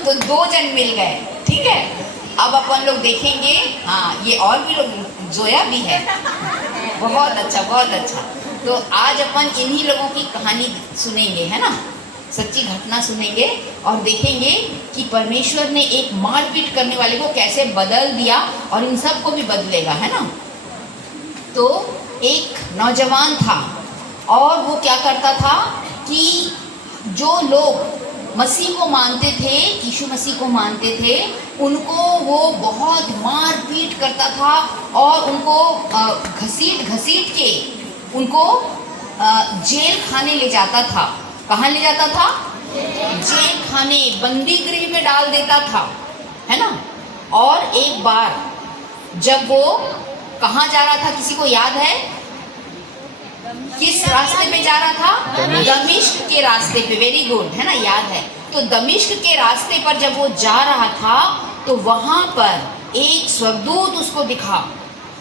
तो 2 जन मिल गए, ठीक है। अब अपन लोग देखेंगे, हाँ ये और भी लोग, जोया भी है, बहुत अच्छा बहुत अच्छा। तो आज अपन इन्हीं लोगों की कहानी सुनेंगे, है ना, सच्ची घटना सुनेंगे और देखेंगे कि परमेश्वर ने एक मारपीट करने वाले को कैसे बदल दिया और इन सब को भी बदलेगा, है ना। तो एक नौजवान था और वो क्या करता था कि जो लोग मसीह को मानते थे, यीशु मसीह को मानते थे, उनको वो बहुत मार पीट करता था और उनको घसीट घसीट के उनको जेल खाने ले जाता था। कहाँ ले जाता था? जेल खाने, बंदी गृह में डाल देता था, है ना। और एक बार जब वो कहाँ जा रहा था, किसी को याद है? किस रास्ते पे जा रहा था? दमिश्क के रास्ते पे, वेरी गुड, है ना, याद है। तो दमिश्क के रास्ते पर जब वो जा रहा था तो वहाँ पर एक स्वर्गदूत उसको दिखा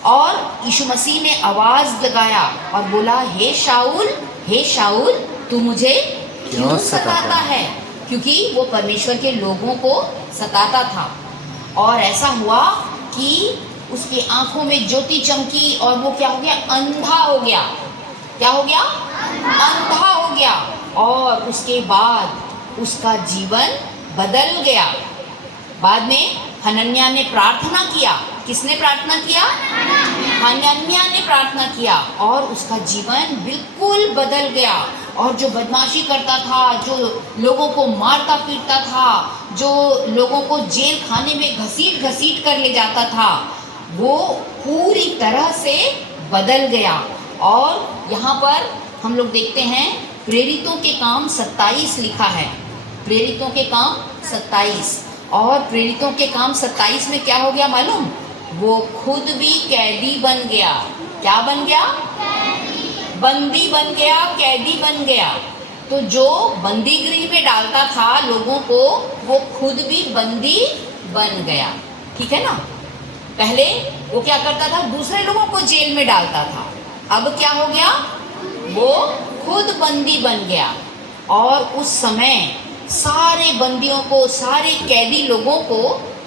और यीशु मसीह ने आवाज लगाया और बोला, हे शाऊल तू मुझे क्यों सताता है? क्योंकि वो परमेश्वर के लोगों को सताता था। और ऐसा हुआ कि उसकी आंखों में ज्योति चमकी और वो क्या हो गया? अंधा हो गया। क्या हो गया? अंधा हो गया। और उसके बाद उसका जीवन बदल गया। बाद में हनन्याह ने प्रार्थना किया। किसने प्रार्थना किया? हनन्याह ने प्रार्थना किया और उसका जीवन बिल्कुल बदल गया। और जो बदमाशी करता था, जो लोगों को मारता पीटता था, जो लोगों को जेल खाने में घसीट घसीट कर ले जाता था, वो पूरी तरह से बदल गया। और यहाँ पर हम लोग देखते हैं प्रेरितों के काम 27 लिखा है। प्रेरितों के काम 27, और प्रेरितों के काम 27 में क्या हो गया मालूम? वो खुद भी कैदी बन गया। क्या बन गया? बंदी बन गया, कैदी बन गया। तो जो बंदी गृह में डालता था लोगों को, वो खुद भी बंदी बन गया, ठीक है ना। पहले वो क्या करता था? दूसरे लोगों को जेल में डालता था। अब क्या हो गया? वो खुद बंदी बन गया। और उस समय सारे बंदियों को, सारे कैदी लोगों को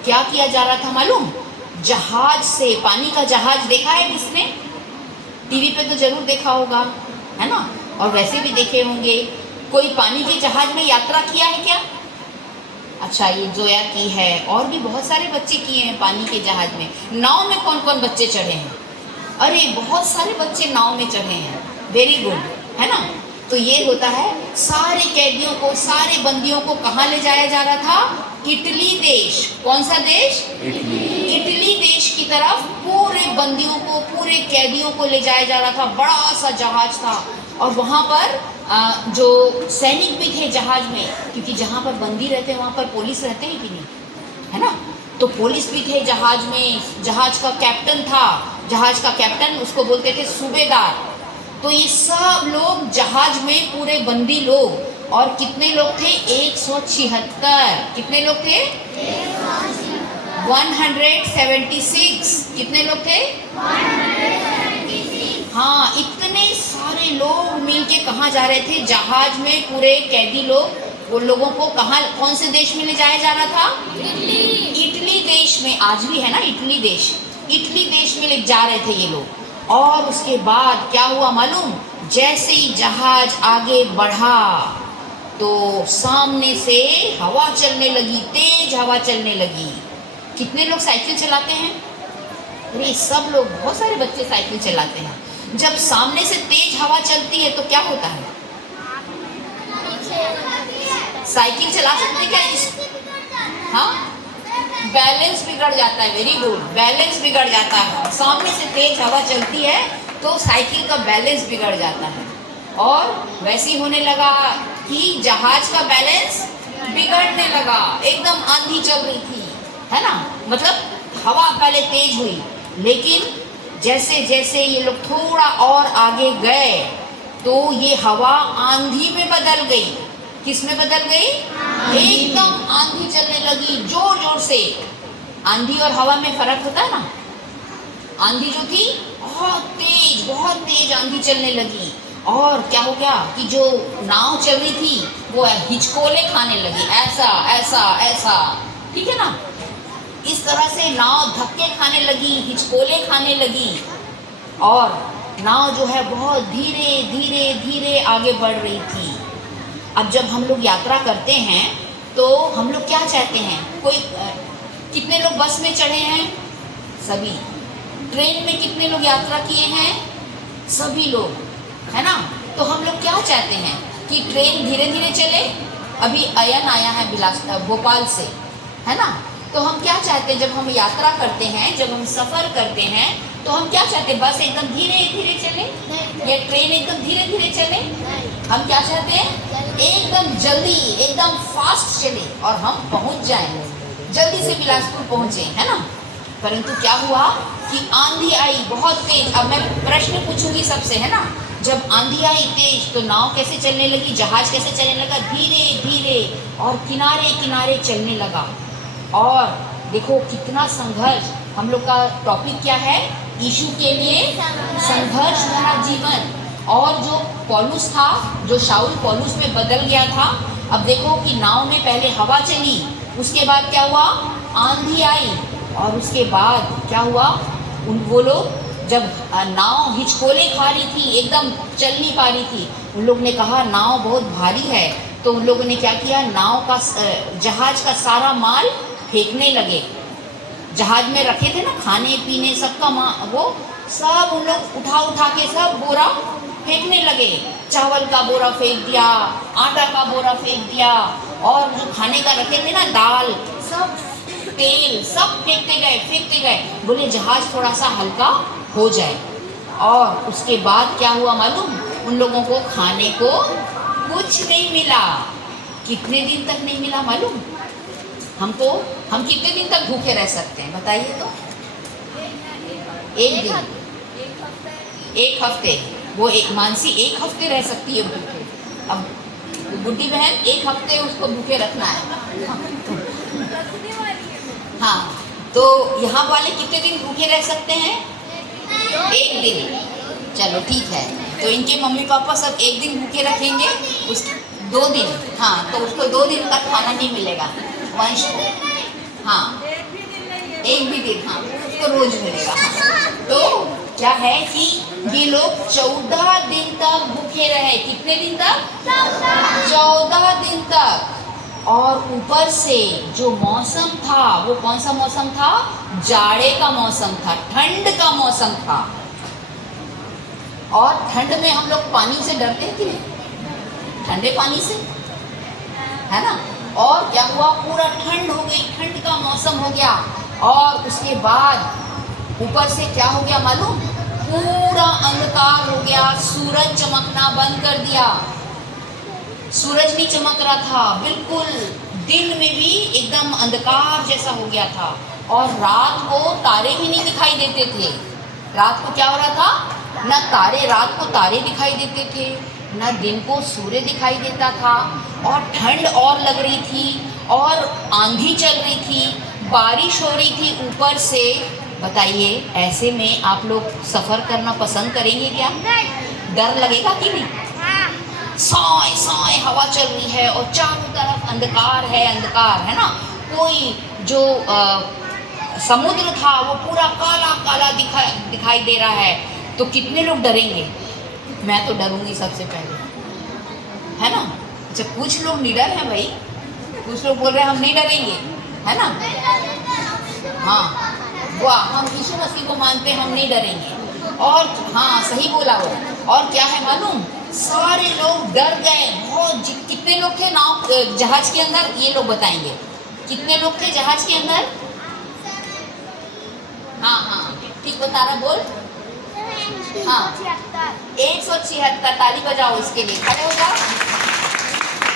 क्या किया जा रहा था मालूम? जहाज से, पानी का जहाज देखा है किसने? टीवी पे तो जरूर देखा होगा, है ना, और वैसे भी देखे होंगे। कोई पानी के जहाज में यात्रा किया है क्या? अच्छा, ये जोया की है, और भी बहुत सारे बच्चे किए हैं पानी के जहाज में। नाव में कौन कौन बच्चे चढ़े हैं? अरे बहुत सारे बच्चे नाव में चढ़े हैं, वेरी गुड, है ना। तो ये होता है, सारे कैदियों को, सारे बंदियों को कहाँ ले जाया जा रहा था? इटली देश। कौन सा देश? इटली देश की तरफ पूरे बंदियों को, पूरे कैदियों को ले जाया जा रहा था। बड़ा सा जहाज था और वहाँ पर जो सैनिक भी थे जहाज में, क्योंकि जहाँ पर बंदी रहते हैं वहाँ पर पुलिस रहते हैं कि नहीं, है ना। तो पुलिस भी थे जहाज में। जहाज का कैप्टन था, जहाज का कैप्टन, उसको बोलते थे सूबेदार। तो ये सब लोग जहाज में, पूरे बंदी लोग, और कितने लोग थे? 176। कितने लोग थे? 176। कितने लोग थे? 176। हाँ, इतने सारे लोग मिलके कहाँ जा रहे थे? जहाज में पूरे कैदी लोग, वो लोगों को कहाँ, कौन से देश में ले जाया जा रहा था? इटली देश में। आज भी है ना इटली देश। इटली देश में ले जा रहे थे ये लोग। और उसके बाद क्या हुआ मालूम? जैसे ही जहाज आगे बढ़ा तो सामने से हवा चलने लगी, तेज हवा चलने लगी। कितने लोग साइकिल चलाते हैं? अरे सब लोग, बहुत सारे बच्चे साइकिल चलाते हैं। जब सामने से तेज हवा चलती है तो क्या होता है? साइकिल चला सकते क्या? हाँ, बैलेंस बिगड़ जाता है। वेरी गुड, बैलेंस बिगड़ जाता है। सामने से तेज हवा चलती है तो साइकिल का बैलेंस बिगड़ जाता है। और वैसे ही होने लगा कि जहाज का बैलेंस बिगड़ने लगा। एकदम आंधी चल रही थी, है ना, मतलब हवा पहले तेज हुई, लेकिन जैसे जैसे ये लोग थोड़ा और आगे गए तो ये हवा आंधी में बदल गई। किस में बदल गई? एकदम आंधी चलने लगी, जोर जोर से। आंधी और हवा में फर्क होता है ना। आंधी जो थी बहुत तेज आंधी चलने लगी और क्या हो गया कि जो नाव चल रही थी वो हिचकोले खाने लगी, ऐसा ऐसा ऐसा, ठीक है ना। इस तरह से नाव धक्के खाने लगी, हिचकोले खाने लगी, और नाव जो है बहुत धीरे धीरे धीरे आगे बढ़ रही थी। अब जब हम लोग यात्रा करते हैं तो हम लोग क्या चाहते हैं, कोई कितने लोग बस में चढ़े हैं? सभी। ट्रेन में कितने लोग यात्रा किए हैं? सभी लोग, है ना। तो हम लोग क्या चाहते हैं कि ट्रेन धीरे धीरे चले। अभी अयन आया है भोपाल से, है ना। तो हम क्या चाहते हैं जब हम यात्रा करते हैं, जब हम सफ़र करते हैं, तो हम क्या चाहते हैं? बस एकदम धीरे धीरे चले या ट्रेन एकदम धीरे धीरे चले? हम क्या चाहते हैं? एकदम जल्दी, एकदम फास्ट चले और हम पहुंच जाएं, जल्दी से बिलासपुर पहुंचे, है ना। परंतु क्या हुआ कि आंधी आई बहुत तेज। अब मैं प्रश्न पूछूंगी सबसे, है ना। जब आंधी आई तेज तो नाव कैसे चलने लगी, जहाज कैसे चलने लगा? धीरे धीरे और किनारे किनारे चलने लगा। और देखो कितना संघर्ष। हम लोग का टॉपिक क्या है? यीशु के लिए संघर्ष भरा जीवन। और जो पौलुस था, जो शाऊल पौलुस में बदल गया था, अब देखो कि नाव में पहले हवा चली, उसके बाद क्या हुआ? आंधी आई, और उसके बाद क्या हुआ? वो लोग जब नाव हिचकोले खा रही थी, एकदम चल नहीं पा रही थी, उन लोग ने कहा नाव बहुत भारी है। तो उन लोगों ने क्या किया? नाव का जहाज का सारा माल फेंकने लगे। जहाज में रखे थे ना खाने पीने सबका वो सब उन लोग उठा उठा के सब बोरा फेंकने लगे। चावल का बोरा फेंक दिया, आटा का बोरा फेंक दिया, और जो खाने का रखे थे ना दाल, सब तेल, सब फेंकते गए। बोले जहाज थोड़ा सा हल्का हो जाए। और उसके बाद क्या हुआ मालूम? उन लोगों को खाने को कुछ नहीं मिला। कितने दिन तक नहीं मिला मालूम? हम कितने दिन तक भूखे रह सकते हैं बताइए तो? एक दिन, एक हफ्ते। वो एक मानसी 1 हफ्ते रह सकती है भूखे। अब बुढ़ी बहन 1 हफ्ते उसको भूखे रखना है। हाँ, तो यहाँ वाले कितने दिन भूखे रह सकते हैं? 1 दिन। चलो ठीक है, तो इनके मम्मी पापा सब 1 दिन भूखे रखेंगे, उस 2 दिन, हाँ, तो उसको 2 दिन तक खाना नहीं मिलेगा वंश को। हाँ, एक भी दिन, हाँ, उसको रोज मिलेगा। हाँ। तो क्या है कि ये लोग 14 दिन तक भूखे रहे। कितने दिन तक? 14 दिन तक। और ऊपर से जो मौसम था वो कौन सा मौसम था? जाड़े का मौसम था, ठंड का मौसम था। और ठंड में हम लोग पानी से डरते हैं कि नहीं? ठंडे पानी से, है ना। और क्या हुआ? पूरा ठंड हो गई, ठंड का मौसम हो गया। और उसके बाद ऊपर से क्या हो गया मालूम? पूरा अंधकार हो गया, सूरज चमकना बंद कर दिया। सूरज नहीं चमक रहा था, बिल्कुल दिन में भी एकदम अंधकार जैसा हो गया था। और रात को तारे भी नहीं दिखाई देते थे। रात को क्या हो रहा था? न तारे, रात को तारे दिखाई देते थे, न दिन को सूर्य दिखाई देता था। और ठंड और लग रही थी, और आंधी चल रही थी, बारिश हो रही थी ऊपर से। बताइए ऐसे में आप लोग सफ़र करना पसंद करेंगे क्या? डर लगेगा कि नहीं? साए साए हवा चल रही है और चारों तरफ अंधकार है, अंधकार, है ना। कोई जो समुद्र था वो पूरा काला काला दिखाई दे रहा है। तो कितने लोग डरेंगे? मैं तो डरूंगी सबसे पहले, है ना। अच्छा, कुछ लोग निडर हैं भाई, कुछ लोग बोल रहे हैं हम नहीं डरेंगे, है ना। हाँ, वाह, हम यीशु मसीह को मानते हैं, हम नहीं डरेंगे। और हाँ, सही बोला वो। और क्या है मालूम? सारे लोग डर गए बहुत। कितने लोग थे नाव जहाज के अंदर? ये लोग बताएंगे कितने लोग थे जहाज के अंदर। हाँ हाँ, ठीक बता रहा, बोल। हाँ, 176। ताली बजाओ इसके लिए, खड़े हो जाओ।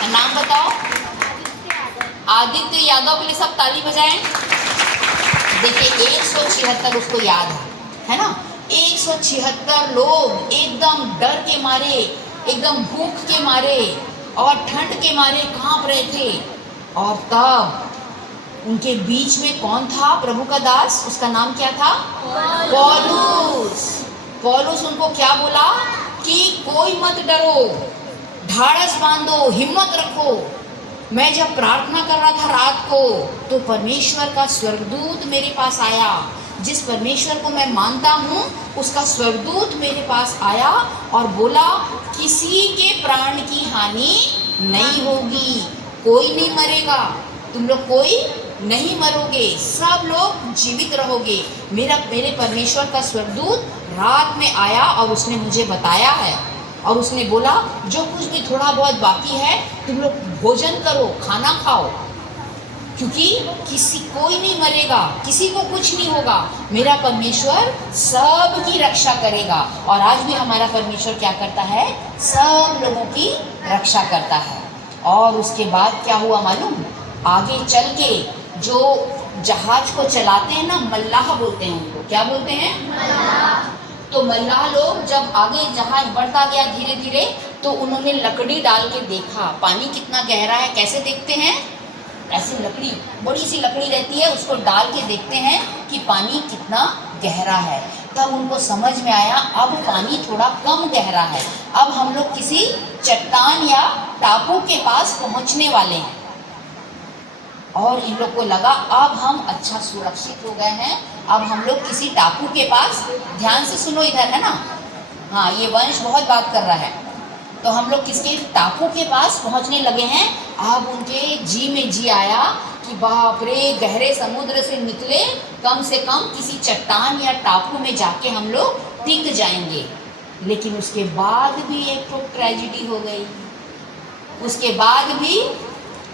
नाम बताओ। आदित्य यादव के लिए सब ताली बजाएं। देखिए 176 उसको याद है ना। 176 लोग एकदम डर के मारे, एकदम भूख के मारे और ठंड के मारे कांप रहे थे। और तब उनके बीच में कौन था? प्रभु का दास, उसका नाम क्या था? पौलुस। पौलुस उनको क्या बोला कि कोई मत डरो, ढाढ़स बांधो, हिम्मत रखो। मैं जब प्रार्थना कर रहा था रात को तो परमेश्वर का स्वर्गदूत मेरे पास आया। जिस परमेश्वर को मैं मानता हूँ उसका स्वर्गदूत मेरे पास आया और बोला किसी के प्राण की हानि नहीं होगी, कोई नहीं मरेगा, तुम लोग कोई नहीं मरोगे, सब लोग जीवित रहोगे। मेरे परमेश्वर का स्वर्गदूत रात में आया और उसने मुझे बताया है और उसने बोला जो कुछ भी थोड़ा बहुत बाकी है तुम लोग भोजन करो, खाना खाओ, क्योंकि कोई नहीं मरेगा, किसी को कुछ नहीं होगा, मेरा परमेश्वर सब की रक्षा करेगा। और आज भी हमारा परमेश्वर क्या करता है, सब लोगों की रक्षा करता है। और उसके बाद क्या हुआ मालूम, आगे चल के जो जहाज को चलाते हैं ना, मल्लाह बोलते हैं उनको, क्या बोलते हैं, मल्लाह। तो मल्लाह लोग जब आगे जहाज बढ़ता गया धीरे धीरे तो उन्होंने लकड़ी डाल के देखा पानी कितना गहरा है। कैसे देखते हैं, ऐसी लकड़ी, बड़ी सी लकड़ी रहती है, उसको डाल के देखते हैं कि पानी कितना गहरा है। तब उनको समझ में आया अब पानी थोड़ा कम गहरा है, अब हम लोग किसी चट्टान या टापू के पास पहुंचने वाले हैं। और इन लोग को लगा अब हम अच्छा सुरक्षित हो गए हैं, अब हम लोग किसी टापू के पास, ध्यान से सुनो इधर है ना, हाँ ये वंश बहुत बात कर रहा है। तो हम लोग किसके टापू के पास पहुंचने लगे हैं। अब उनके जी में जी आया कि बाप रे, गहरे समुद्र से निकले, कम से कम किसी चट्टान या टापू में जाके हम लोग टिक जाएंगे। लेकिन उसके बाद भी एक तो ट्रेजेडी हो गई। उसके बाद भी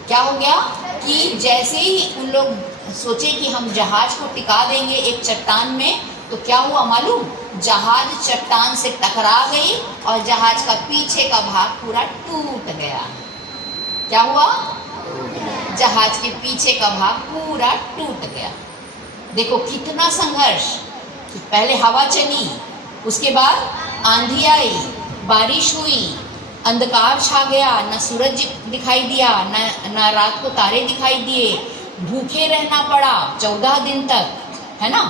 क्या हो गया कि जैसे ही उन लोग सोचे कि हम जहाज को टिका देंगे एक चट्टान में, तो क्या हुआ मालूम, जहाज चट्टान से टकरा गई और जहाज का पीछे का भाग पूरा टूट गया। क्या हुआ, जहाज के पीछे का भाग पूरा टूट गया। देखो कितना संघर्ष, पहले हवा चली, उसके बाद आंधी आई, बारिश हुई, अंधकार छा गया, न सूरज दिखाई दिया, न रात को तारे दिखाई दिए, भूखे रहना पड़ा 14 दिन तक, है ना,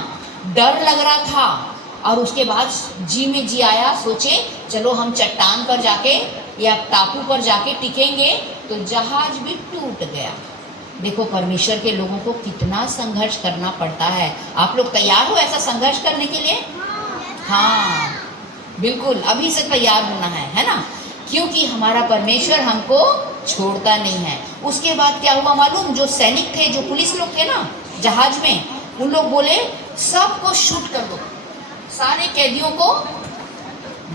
डर लग रहा था। और उसके बाद जी में जी आया, सोचे चलो हम चट्टान पर जाके या टापू पर जाके टिकेंगे, तो जहाज भी टूट गया। देखो परमेश्वर के लोगों को कितना संघर्ष करना पड़ता है। आप लोग तैयार हो ऐसा संघर्ष करने के लिए? हाँ बिल्कुल, अभी से तैयार होना है ना, क्योंकि हमारा परमेश्वर हमको छोड़ता नहीं है। उसके बाद क्या हुआ मालूम, जो सैनिक थे, जो पुलिस लोग थे ना जहाज में, उन लोग बोले सबको शूट कर दो, सारे कैदियों को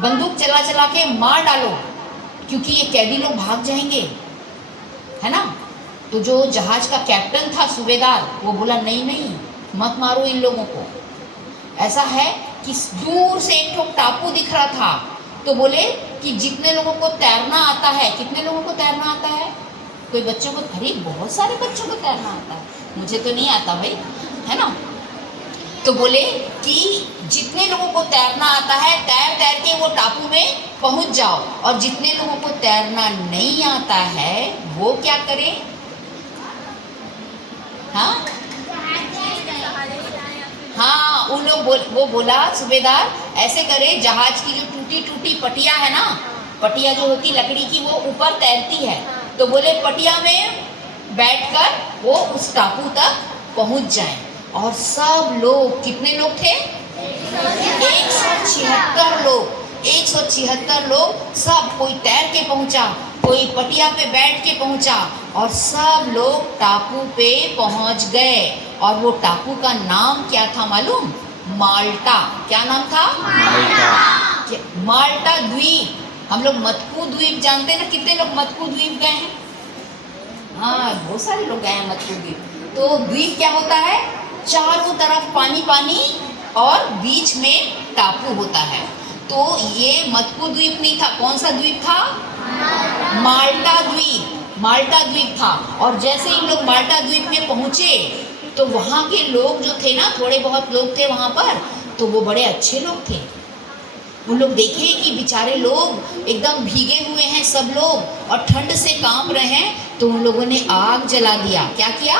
बंदूक चला चला के मार डालो, क्योंकि ये कैदी लोग भाग जाएंगे, है ना। तो जो जहाज का कैप्टन था, सूबेदार, वो बोला नहीं नहीं मत मारो इन लोगों को। ऐसा है कि दूर से एक ठो टापू दिख रहा था, तो बोले कि जितने लोगों को तैरना आता है, कितने लोगों को तैरना आता है, कोई बच्चों को, अरे बहुत सारे बच्चों को तैरना आता है, मुझे तो नहीं आता भाई, है ना। तो बोले कि जितने लोगों को तैरना आता है तैर तैर के वो टापू में पहुंच जाओ, और जितने लोगों को तैरना नहीं आता है वो क्या करें, हाँ हाँ, उन लोग वो बोला सूबेदार ऐसे करे, जहाज की जो टूटी टूटी पटिया है ना, पटिया जो होती लकड़ी की, वो ऊपर तैरती है, तो बोले पटिया में बैठकर वो उस टापू तक पहुंच जाएं। और सब लोग, कितने लोग थे, 176 लोग, 176 लोग, सब कोई तैर के पहुंचा, कोई पटिया पे बैठ के पहुंचा, और सब लोग टापू पे पहुंच गए। और वो टापू का नाम क्या था मालूम, माल्टा। क्या नाम था, माल्टा, माल्टा द्वीप। हम लोग मत्कू द्वीप जानते हैं ना, कितने लोग मत्कू द्वीप गए हैं, हाँ बहुत सारे लोग गए हैं मत्कू द्वीप। तो द्वीप क्या होता है, चारों तरफ पानी पानी और बीच में टापू होता है। तो ये मत्कू द्वीप नहीं था, कौन सा द्वीप था, माल्टा द्वीप, माल्टा द्वीप था। और जैसे इन लोग माल्टा द्वीप में पहुंचे तो वहाँ के लोग जो थे ना, थोड़े बहुत लोग थे वहाँ पर, तो वो बड़े अच्छे लोग थे। उन लोग देखे कि बेचारे लोग एकदम भीगे हुए हैं सब लोग, और ठंड से कांप रहे हैं, तो उन लोगों ने आग जला दिया। क्या किया,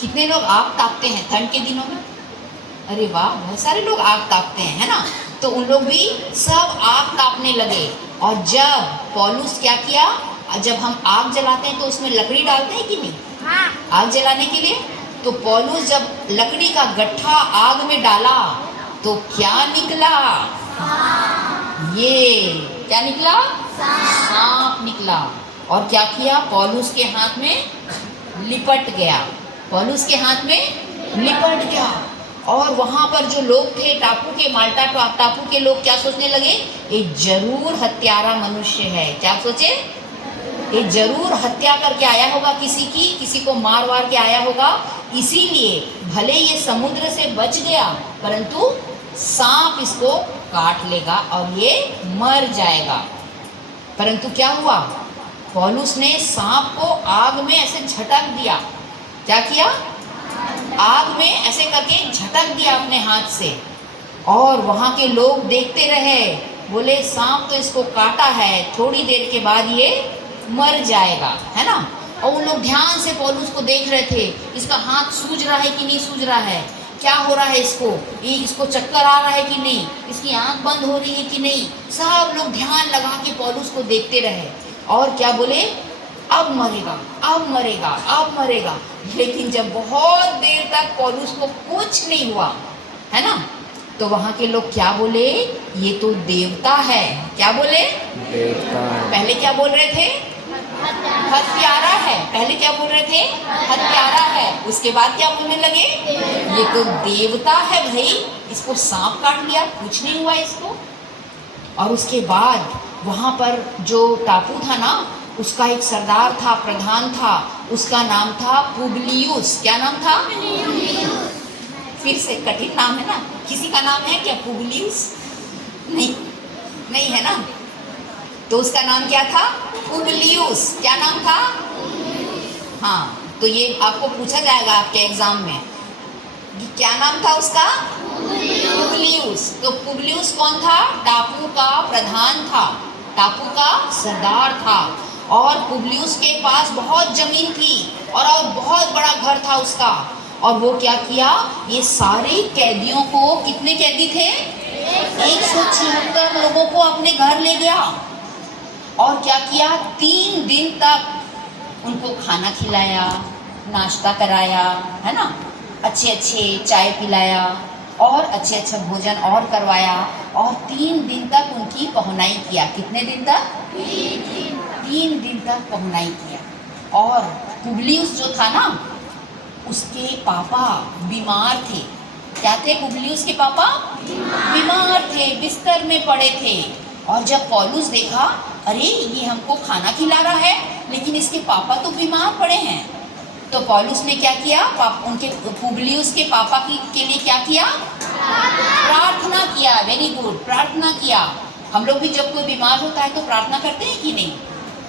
कितने लोग आग तापते हैं ठंड के दिनों में, अरे वाह बहुत सारे लोग आग तापते हैं, है ना। तो उन लोग भी सब आग तापने लगे। और जब पौलुस क्या किया, जब हम आग जलाते हैं तो उसमें लकड़ी डालते हैं कि नहीं, आग जलाने के लिए। तो पौलुस जब लकड़ी का गट्ठा आग में डाला तो क्या निकला, ये क्या निकला, सांप निकला। और क्या किया, पौलुस के हाथ में लिपट गया, पौलुस के हाथ में लिपट गया। और वहां पर जो लोग थे टापू के, माल्टा टापू के लोग क्या सोचने लगे, ये जरूर हत्यारा मनुष्य है। क्या सोचे, ये जरूर हत्या करके आया होगा किसी की, किसी को मार वार के आया होगा, इसीलिए भले ये समुद्र से बच गया परंतु सांप इसको काट लेगा और ये मर जाएगा। परंतु क्या हुआ, पौलुस ने सांप को आग में ऐसे झटक दिया। क्या किया, आग में ऐसे करके झटक दिया अपने हाथ से। और वहाँ के लोग देखते रहे, बोले सांप तो इसको काटा है, थोड़ी देर के बाद ये मर जाएगा, है ना। और उन लोग ध्यान से पौलुस को देख रहे थे, इसका हाथ सूज रहा है कि नहीं सूज रहा है, क्या हो रहा है इसको, ये इसको चक्कर आ रहा है कि नहीं, इसकी आंख बंद हो रही है कि नहीं। सब लोग ध्यान लगा के पौलुस को देखते रहे। और क्या बोले, अब मरेगा, अब मरेगा, अब मरेगा। लेकिन जब बहुत देर तक पौलुस को कुछ नहीं हुआ, है ना, तो वहाँ के लोग क्या बोले, ये तो देवता है। क्या बोले, देवता। पहले क्या बोल रहे थे, हत्यारा है। पहले क्या बोल रहे थे, हत्यारा है। उसके बाद क्या बोलने लगे, ये तो देवता है भाई, इसको सांप काट लिया, कुछ नहीं हुआ इसको। और उसके बाद वहाँ पर जो टापू था ना, उसका एक सरदार था, प्रधान था, उसका नाम था पुबलियुस। क्या नाम था, फिर से कठिन नाम है ना, किसी का नाम है क्या पुबलियुस, नहीं, नहीं है ना। तो उसका नाम क्या था, पुबलियुस। क्या नाम था, हाँ, तो ये आपको पूछा जाएगा आपके एग्जाम में, क्या नाम था उसका, पुबलियुस। तो पुबलियुस कौन था, टापू का प्रधान था, टापू का सरदार था। और पुबलियुस के पास बहुत जमीन थी और बहुत बड़ा घर था उसका। और वो क्या किया, ये सारे कैदियों को, कितने कैदी थे, 176 लोगों को अपने घर ले गया। और क्या किया, 3 दिन तक उनको खाना खिलाया, नाश्ता कराया, है ना, अच्छे अच्छे चाय पिलाया और अच्छे अच्छा भोजन और करवाया। और 3 दिन तक उनकी पहुनाई किया। कितने दिन तक, 3 दिन तक पहुनाई किया। और पुबलियुस जो था ना, उसके पापा बीमार थे। क्या थे, पुबलियुस के पापा बीमार थे, बिस्तर में पड़े थे। और जब पौलुस देखा, अरे ये हमको खाना खिला रहा है लेकिन इसके पापा तो बीमार पड़े हैं, तो पौलुस ने क्या किया, उनके पुबलियुस के पापा के लिए क्या किया, प्रार्थना किया। वेरी गुड, प्रार्थना किया। हम लोग भी जब कोई बीमार होता है तो प्रार्थना करते हैं कि नहीं,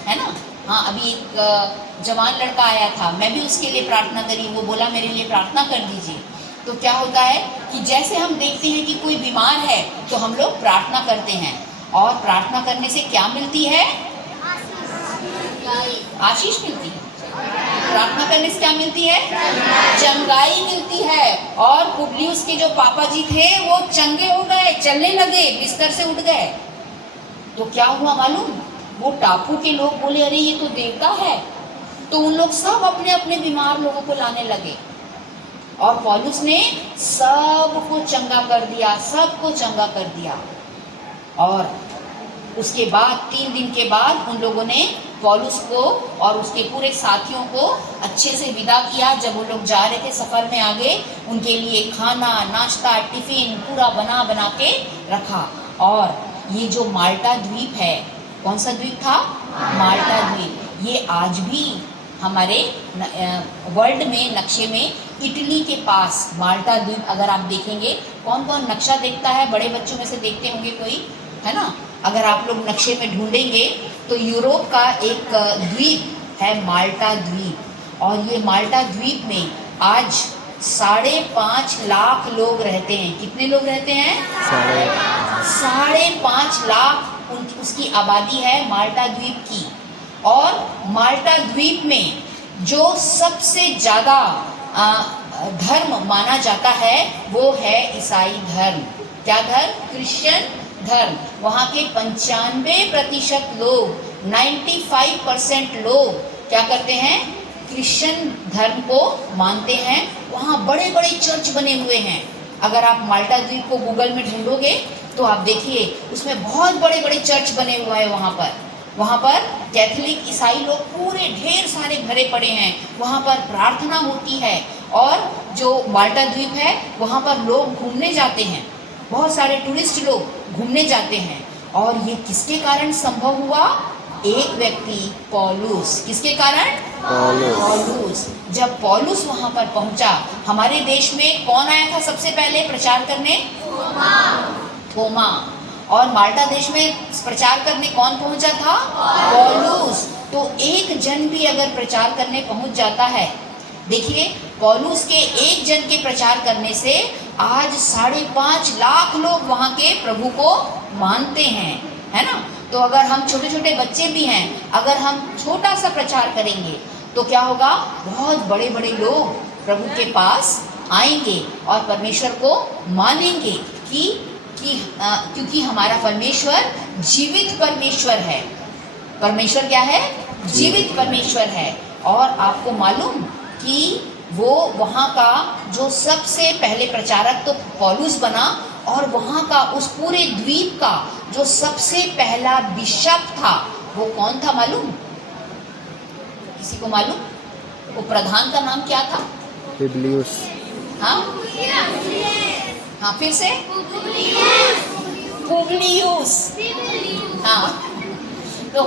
है ना। हाँ, अभी एक जवान लड़का आया था, मैं भी उसके लिए प्रार्थना करी, वो बोला मेरे लिए प्रार्थना कर दीजिए। तो क्या होता है कि जैसे हम देखते हैं कि कोई बीमार है तो हम लोग प्रार्थना करते हैं, और प्रार्थना करने से क्या मिलती है, आशीष मिलती है। प्रार्थना करने से क्या मिलती है, चंगाई मिलती है। और पुबलियुस के जो पापा जी थे वो चंगे हो गए, चलने लगे, बिस्तर से उठ गए। तो क्या हुआ मालूम, वो टापू के लोग बोले, अरे ये तो देवता है। तो उन लोग सब अपने अपने बीमार लोगों को लाने लगे और पौलुस ने सबको चंगा कर दिया, सबको चंगा कर दिया। और उसके बाद 3 दिन के बाद उन लोगों ने पौलुस को और उसके पूरे साथियों को अच्छे से विदा किया। जब वो लोग जा रहे थे सफ़र में आगे, उनके लिए खाना, नाश्ता, टिफ़िन पूरा बना बना के रखा। और ये जो माल्टा द्वीप है, कौन सा द्वीप था, माल्टा द्वीप, ये आज भी हमारे वर्ल्ड में नक्शे में इटली के पास माल्टा द्वीप, अगर आप देखेंगे, कौन कौन नक्शा देखता है, बड़े बच्चों में से देखते होंगे कोई, है ना। अगर आप लोग नक्शे में ढूंढेंगे तो यूरोप का एक द्वीप है माल्टा द्वीप। और ये माल्टा द्वीप में आज 5.5 लाख लोग रहते हैं। कितने लोग रहते हैं, 5.5 लाख उसकी आबादी है माल्टा द्वीप की। और माल्टा द्वीप में जो सबसे ज़्यादा धर्म माना जाता है वो है ईसाई धर्म। क्या धर्म? क्रिश्चियन धर्म। वहाँ के 95% लोग, 95% लोग क्या करते हैं? क्रिश्चियन धर्म को मानते हैं। वहाँ बड़े बड़े चर्च बने हुए हैं। अगर आप माल्टा द्वीप को गूगल में ढूंढोगे तो आप देखिए उसमें बहुत बड़े बड़े चर्च बने हुए हैं। वहाँ पर कैथोलिक ईसाई लोग पूरे ढेर सारे भरे पड़े हैं। वहाँ पर प्रार्थना होती है और जो माल्टा द्वीप है वहाँ पर लोग घूमने जाते हैं, बहुत सारे टूरिस्ट लोग घूमने जाते हैं। और ये किसके कारण संभव हुआ? एक व्यक्ति पौलुस। किसके कारण? पौलुस। जब पौलुस वहाँ पर पहुँचा, हमारे देश में कौन आया था सबसे पहले प्रचार करने? थोमा। और माल्टा देश में प्रचार करने कौन पहुंचा था? पौलुस। तो एक जन भी अगर प्रचार करने पहुंच जाता है, देखिए पौलुस के एक जन के प्रचार करने से आज 5.5 लाख लोग वहाँ के प्रभु को मानते हैं, है ना। तो अगर हम छोटे छोटे बच्चे भी हैं, अगर हम छोटा सा प्रचार करेंगे तो क्या होगा? बहुत बड़े बड़े लोग प्रभु के पास आएंगे और परमेश्वर को मानेंगे क्योंकि हमारा परमेश्वर जीवित परमेश्वर है। परमेश्वर क्या है? जीवित परमेश्वर है। और आपको मालूम कि वो वहाँ का जो सबसे पहले प्रचारक तो पौलुस बना, और वहाँ का उस पूरे द्वीप का जो सबसे पहला बिशप था वो कौन था मालूम? किसी को मालूम? वो प्रधान का नाम क्या था? पुबलियुस। हाँ हाँ, फिर से पुबलियुस। हाँ, तो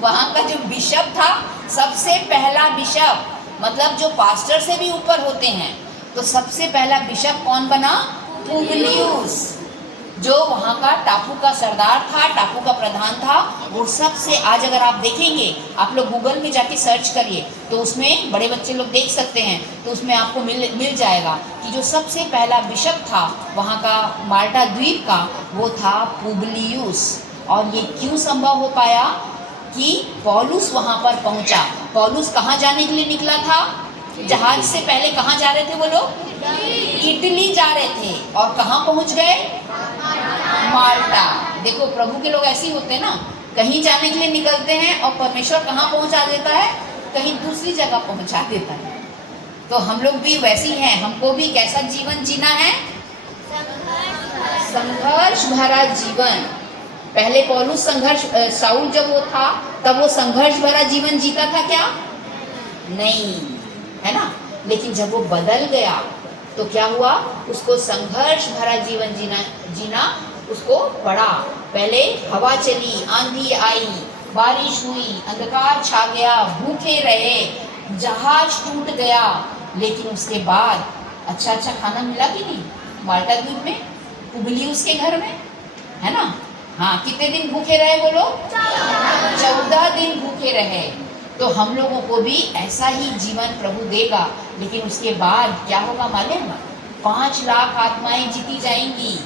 वहाँ का जो बिशप था, सबसे पहला बिशप, मतलब जो पास्टर से भी ऊपर होते हैं, तो सबसे पहला बिशप कौन बना? पुबलियुस, जो वहाँ का टापू का सरदार था, टापू का प्रधान था। वो सबसे, आज अगर आप देखेंगे, आप लोग गूगल में जाके सर्च करिए तो उसमें बड़े बच्चे लोग देख सकते हैं, तो उसमें आपको मिल जाएगा कि जो सबसे पहला बिशप था वहाँ का माल्टा द्वीप का, वो था पुबलियुस। और ये क्यों संभव हो पाया? कि पौलुस वहाँ पर पहुँचा। पौलुस कहाँ जाने के लिए निकला था? जहाज से पहले कहाँ जा रहे थे वो लोग? इटली जा रहे थे। और कहाँ पहुँच गए? माल्टा। देखो प्रभु के लोग ऐसे ही होते हैं ना, कहीं जाने के लिए निकलते हैं और परमेश्वर कहाँ पहुँचा देता है? कहीं दूसरी जगह पहुँचा देता है। तो हम लोग भी वैसे ही हैं। हमको भी कैसा जीवन जीना है? संघर्ष भरा जीवन। पहले पौलुस शाऊल जब वो था तब वो संघर्ष भरा जीवन जीता था क्या? नहीं, है ना। लेकिन जब वो बदल गया तो क्या हुआ? उसको संघर्ष भरा जीवन जीना उसको पड़ा। पहले हवा चली, आंधी आई, बारिश हुई, अंधकार छा गया, भूखे रहे, जहाज टूट गया, लेकिन उसके बाद अच्छा खाना मिला कि नहीं? माल्टा द्वीप में पुबलियुस के घर में, है ना। हाँ, कितने दिन भूखे रहे वो लोग? 14 दिन भूखे रहे। तो हम लोगों को भी ऐसा ही जीवन प्रभु देगा, लेकिन उसके बाद क्या होगा मालूम? 5 लाख आत्माएं जीती जाएंगी।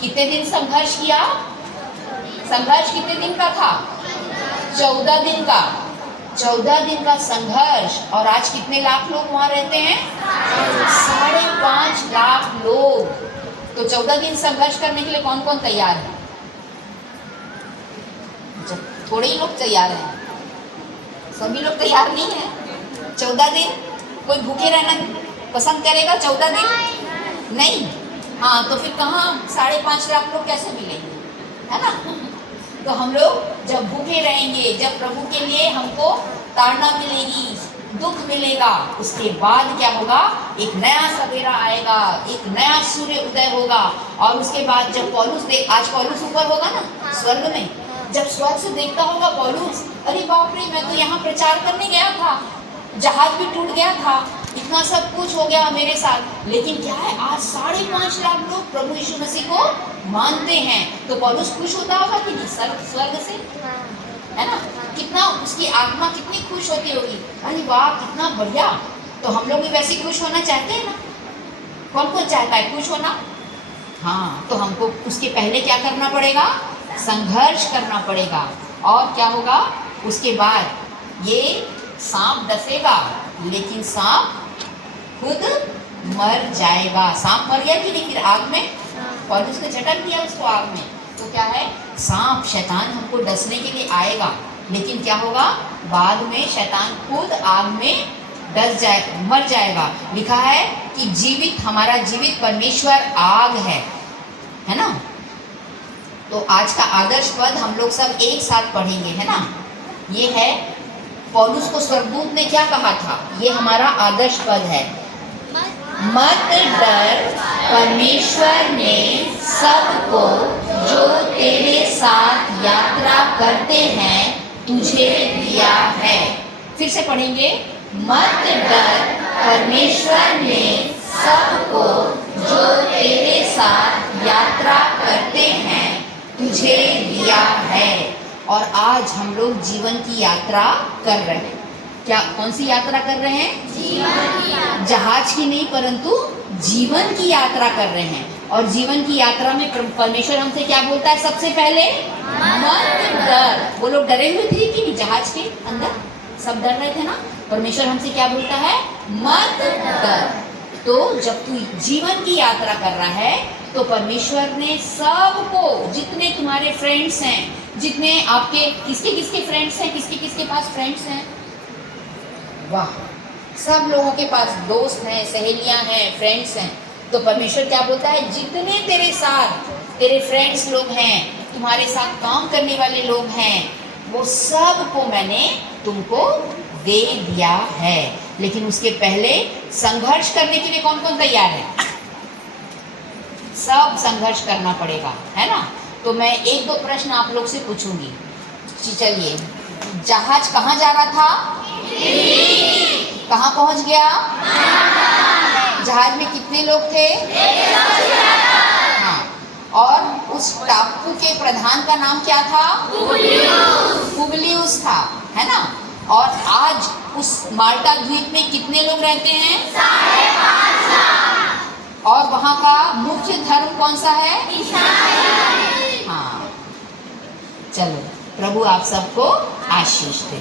कितने दिन संघर्ष किया? संघर्ष कितने दिन का था? 14 दिन का। 14 दिन का संघर्ष। और आज कितने लाख लोग वहां रहते हैं? 5.5 लाख लोग। तो 14 दिन संघर्ष करने के लिए कौन कौन तैयार है? थोड़े ही लोग तैयार हैं, सभी लोग तैयार नहीं है। 14 दिन कोई भूखे रहना पसंद करेगा? 14 दिन नहीं। हाँ, तो फिर कहाँ 5.5 लाख लोग कैसे मिलेंगे, है ना। तो हम लोग जब भूखे रहेंगे, जब प्रभु के लिए हमको ताड़ना मिलेगी, दुख मिलेगा, उसके बाद क्या होगा? एक नया सवेरा आएगा, एक नया सूर्य उदय होगा। और उसके बाद जब आज पौलुस ऊपर होगा ना स्वर्ग में, जब स्वर्ग से देखता होगा पौलुस, अरे बाप रे, मैं तो यहाँ प्रचार करने गया था, जहाज भी टूट गया था, इतना सब कुछ हो गया मेरे साथ, लेकिन क्या है, आज 5.5 लाख लोग प्रभु यीशु मसीह को मानते हैं। तो पौलुस खुश होता होगा कि नहीं स्वर्ग से, है ना। कितना उसकी आत्मा कितनी खुश होती होगी, अरे वाह कितना बढ़िया। तो हम लोग भी वैसे खुश होना चाहते हैं ना। कौन कौन चाहता है खुश होना? हाँ, तो हमको उसके पहले क्या करना पड़ेगा? संघर्ष करना पड़ेगा। और क्या होगा उसके बाद? ये सांप डसेगा, लेकिन सांप खुद मर जाएगा। सांप मर गया कि नहीं फिर आग में? पौलुस ने झटक दिया उसको आग में। तो क्या है, सांप शैतान हमको डसने के लिए आएगा, लेकिन क्या होगा, बाद में शैतान खुद आग में डस जाए, मर जाएगा। लिखा है कि जीवित, हमारा जीवित परमेश्वर आग है ना। तो आज का आदर्श पद हम लोग सब एक साथ पढ़ेंगे, है ना। ये है, पौलुस को स्वर्गदूत ने क्या कहा था, ये हमारा आदर्श पद है। मत डर, परमेश्वर ने सबको जो तेरे साथ यात्रा करते हैं तुझे दिया है। फिर से पढ़ेंगे, मत डर, परमेश्वर ने सबको जो तेरे साथ यात्रा करते हैं तुझे दिया है। और आज हम लोग जीवन की यात्रा कर रहे हैं। क्या, कौन सी यात्रा कर रहे हैं? जीवन की यात्रा। जहाज की नहीं, परंतु जीवन की यात्रा कर रहे हैं। और जीवन की यात्रा में परमेश्वर हमसे क्या बोलता है? सबसे पहले मत डर। वो लोग डरे हुए थे कि नहीं? जहाज के अंदर सब डर रहे थे ना। परमेश्वर हमसे क्या बोलता है? मत डर। तो जब तू जीवन की यात्रा कर रहा है तो परमेश्वर ने सबको, जितने तुम्हारे फ्रेंड्स हैं, जितने आपके, किसके किसके फ्रेंड्स हैं, किसके किसके पास फ्रेंड्स हैं? वाह, सब लोगों के पास दोस्त हैं, सहेलियां हैं, फ्रेंड्स हैं। तो परमेश्वर क्या बोलता है? जितने तेरे साथ तेरे फ्रेंड्स लोग हैं, तुम्हारे साथ काम करने वाले लोग हैं, वो सब को मैंने तुमको दे दिया है। लेकिन उसके पहले संघर्ष करने के लिए कौन कौन तैयार है? सब संघर्ष करना पड़ेगा, है ना। तो मैं एक दो प्रश्न आप लोग से पूछूंगी। चलिए, जहाज कहाँ जा रहा था? कहाँ पहुँच गया? जहाज में कितने लोग थे? हाँ, और उस टापू के प्रधान का नाम क्या था? पुबलियुस था, है ना। और आज उस माल्टा द्वीप में कितने लोग रहते हैं? 5.5 लाख। और वहाँ का मुख्य धर्म कौन सा है? ईसाई। हाँ, चलो, प्रभु आप सबको आशीष दे।